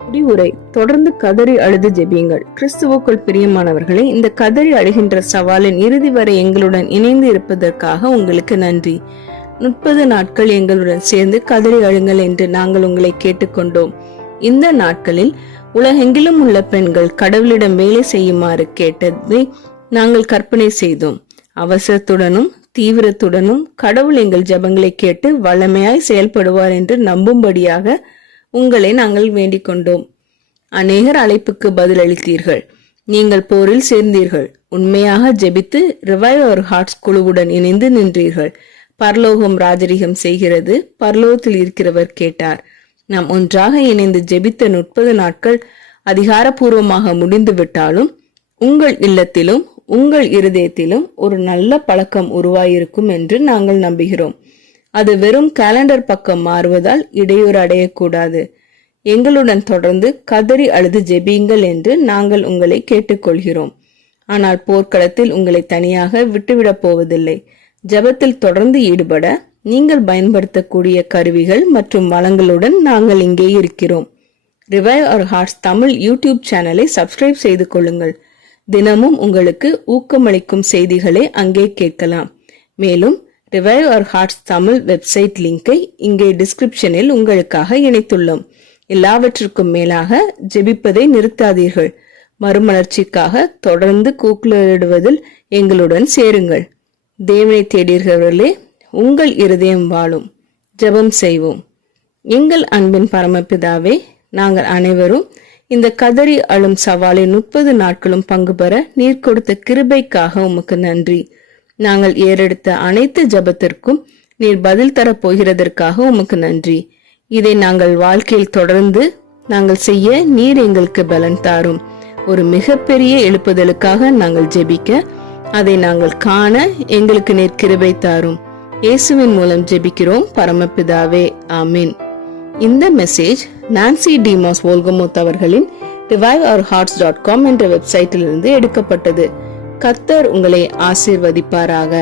முடிவுரை: தொடர்ந்து கதறி அழுது ஜெபியுங்கள். கிறிஸ்துவுக்குள் பிரியமானவர்களே, இந்த கதறி அழுகின்ற சவாலின் இறுதி வரை எங்களுடன் இணைந்து இருப்பதற்காக உங்களுக்கு நன்றி. 30 நாட்கள் எங்களுடன் சேர்ந்து கதறி அழுங்கள் என்று நாங்கள் உங்களை கேட்டுக்கொண்டோம். இந்த நாட்களில் உலகெங்கிலும் உள்ள பெண்கள் கடவுளிடம் வேலை செய்யுமாறு கேட்டதை நாங்கள் கற்பனை செய்தோம். அவசரத்துடனும் தீவிரத்துடனும் கடவுள் எங்கள் ஜெபங்களை கேட்டு வல்லமையாய் செயல்படுவார் என்று நம்பும்படியாக உங்களை நாங்கள் வேண்டிக் கொண்டோம். அநேகர் அழைப்புக்கு பதிலளித்தீர்கள். நீங்கள் போரில் சேர்ந்தீர்கள். உண்மையாக ஜெபித்து ரிவைவ் அவர் ஹார்ட்ஸ் குழுவுடன் இணைந்து நின்றீர்கள். பரலோகம் ராஜரிகம் செய்கிறது, பரலோகத்தில் இருக்கிறவர் கேட்டார். நாம் ஒன்றாக இணைந்து ஜெபித்த 30 நாட்கள் அதிகாரப்பூர்வமாக முடிந்து விட்டாலும் உங்கள் இல்லத்திலும் உங்கள் இருதயத்திலும் ஒரு நல்ல பழக்கம் உருவாயிருக்கும் என்று நாங்கள் நம்புகிறோம். அது வெறும் கேலண்டர் பக்கம் மாறுவதால் இடையூறு அடையக்கூடாது. எங்களுடன் தொடர்ந்து கதறி அழுது ஜெபியுங்கள் என்று நாங்கள் உங்களை கேட்டுக்கொள்கிறோம். ஆனால் போர்க்களத்தில் உங்களை தனியாக விட்டுவிடப் போவதில்லை. ஜெபத்தில் தொடர்ந்து ஈடுபட நீங்கள் பயன்படுத்தக்கூடிய கருவிகள் மற்றும் வளங்களுடன் நாங்கள் இங்கே இருக்கிறோம். Revive Our Hearts Tamil YouTube சேனலை சப்ஸ்கிரைப் செய்து கொள்ளுங்கள். தினமும் உங்களுக்கு ஊக்கமளிக்கும் செய்திகளை அங்கே கேட்கலாம். மேலும் Revive Our Hearts Tamil website லிங்கை இங்கே டிஸ்கிரிப்ஷனில் உங்களுக்காக இணைத்துள்ளோம். எல்லாவற்றிற்கும் மேலாக ஜெபிப்பதை நிறுத்தாதீர்கள். மறுமலர்ச்சிக்காக தொடர்ந்து கூக்குரலிடுவதில் எங்களுடன் சேருங்கள். தேவனை தேடுகிறவர்களே, உங்கள் இருதயம் வாழும். ஜெபம் செய்வோம். எங்கள் அன்பின் பரமபிதாவே, நாங்கள் அனைவரும் இந்த கதறி அழும் சவாலில் 30 நாட்களும் பங்கு பெற நீர் கொடுத்த கிருபைக்காக உமக்கு நன்றி. நாங்கள் ஏறெடுத்த அனைத்து ஜெபத்திற்கும் நீர் பதில் தரப் போகிறதற்காக உமக்கு நன்றி. இதை நாங்கள் வாழ்க்கையில் தொடர்ந்து நாங்கள் செய்ய நீர் எங்களுக்கு பலன் தாரும். ஒரு மிகப்பெரிய எழுப்புதலுக்காக நாங்கள் ஜெபிக்க, அதை நாங்கள் காண எங்களுக்கு நீர் கிருபை தாரும். இயேசுவின் மூலம் ஜெபிக்கிறோம் பரமபிதாவே, ஆமீன். இந்த மெசேஜ் நான்சி டிமாஸ் வோல்கமோத் அவர்களின் reviveourhearts.com என்ற வெப்சைட்டிலிருந்து எடுக்கப்பட்டது. கர்த்தர் உங்களை ஆசீர்வதிப்பாராக.